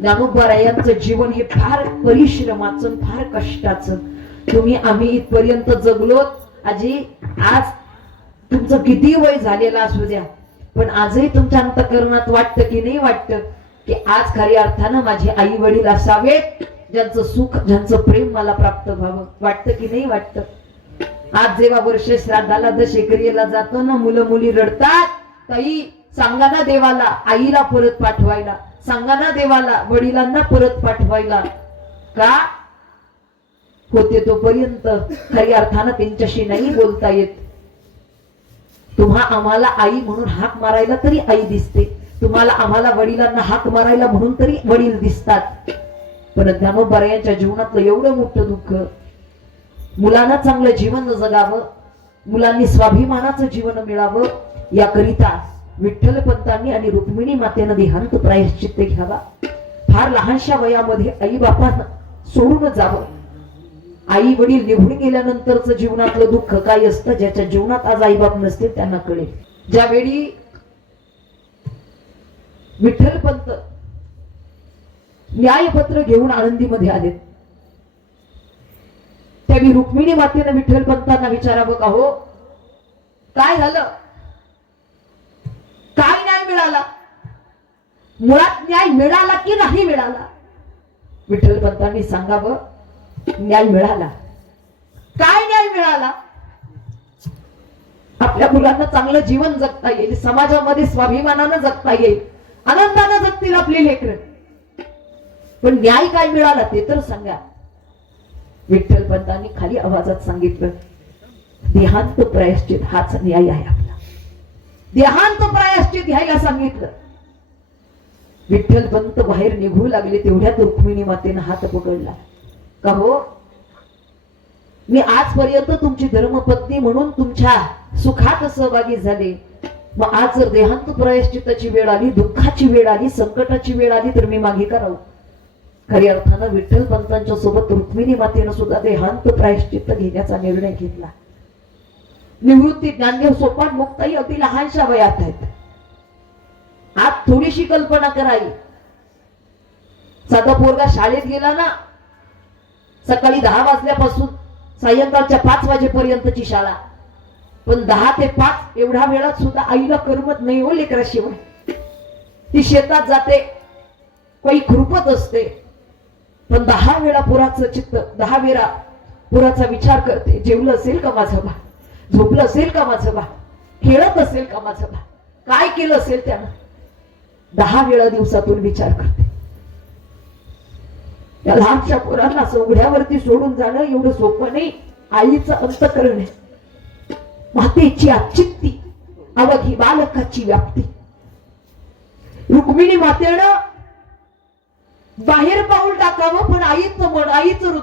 ज्ञानोबा जीवन हे फार परिश्रमाचं फार कष्टाचं. तुम्ही आम्ही इथपर्यंत जगलोत. आजी आज तुमचं किती वय झालेलं असू द्या. पण आजही तुमच्या अंतकरणात वाटतं की नाही वाटतं की आज खऱ्या अर्थानं माझे आई वडील असावेत ज्यांचं सुख ज्यांचं प्रेम मला प्राप्त व्हावं. वाटतं की नाही वाटतं? आज जेव्हा वर्ष श्राद्धाला दशेकरीला जातो ना मुलं मुली रडतात ताई सांगा ना देवाला आईला परत पाठवायला. सांगा ना देवाला वडिलांना परत पाठवायला. का? होते तोपर्यंत खरी अर्थानं त्यांच्याशी नाही बोलता येत. तुम्हा आम्हाला आई म्हणून हाक मारायला तरी आई दिसते. तुम्हाला आम्हाला वडिलांना हाक मारायला म्हणून तरी वडील दिसतात. पण ज्ञानोबा यांच्या जीवनातलं एवढं मोठं दुःख मुलांना चांगलं जीवन जगावं मुलांनी स्वाभिमानाचं जीवन मिळावं याकरिता विठ्ठल पंतांनी आणि रुक्मिणी मातेनं देहांत प्रायश्चित्त घ्यावा. फार लहानशा वयामध्ये आई बापांना सोडून जावं. आई वडील निघून गेल्यानंतरच जीवनातलं दुःख काय असतं ज्याच्या जीवनात आज आई बाप नसतील त्यांना कळेल. ज्यावेळी विठ्ठल पंत न्यायपत्र घेऊन आनंदीमध्ये आले त्यावेळी रुक्मिणी मातेनं विठ्ठल पंतांना विचारावं का हो काय झालं? मिळाला? मुळात न्याय मिळाला की नाही मिळाला? विठ्ठल पंतांनी सांगावं न्याय मिळाला. काय न्याय मिळाला? आपल्या मुलांना चांगलं जीवन जगता येईल समाजामध्ये स्वाभिमानानं जगता येईल आनंदानं जगतील आपली लेकर. पण न्याय काय मिळाला ते तर सांगा. विठ्ठल पंतांनी खाली आवाजात सांगितलं देहांत प्रायश्चित हाच न्याय आहे. आपला देहांत प्रायश्चित घ्यायला सांगितलं. विठ्ठल पंत बाहेर निघू लागले तेवढ्यात रुक्मिणी मातेनं हात पकडला. का हो? मी आजपर्यंत तुमची धर्मपत्नी म्हणून तुमच्या सुखात सहभागी झाले. मग आज जर देहांत प्रायश्चिताची वेळ आली दुःखाची वेळ आली संकटाची वेळ आली तर मी मागे करावं खऱ्या अर्थानं विठ्ठल पंतांच्या सोबत रुक्मिणी मातेनं सुद्धा देहांत प्रायश्चित्त घेण्याचा निर्णय घेतला. निवृत्ती ज्ञानदेव सोपान मुक्ताई अगदी लहानशा वयात आहेत. आज थोडीशी कल्पना करावी. साधा पोरगा शाळेत गेला ना सकाळी दहा वाजल्यापासून सायंकाळच्या पाच वाजेपर्यंतची शाळा. पण दहा ते पाच एवढ्या वेळात सुद्धा आईला करमत नाही हो लेकराशिवाय. ती शेतात जाते काही खुरपत असते. पण दहा वेळा पुराचं चित्त दहा वेळा पुराचा विचार करते जेवलं असेल का माझं बा झोपलं असेल का माझं बा खेळत असेल का माझं बा काय केलं असेल त्यानं? दहा वेळा दिवसातून विचार करते. त्या लहानशा पोरांना सौघड्यावरती सोडून जाणं एवढं सोपं नाही. आईचं अंत करणे मातेची आचित्ती अवघी बालकाची व्याप्ती. रुक्मिणी मातेनं बाहेर पाऊल टाकावं पण आईचं मन आईचं हृदय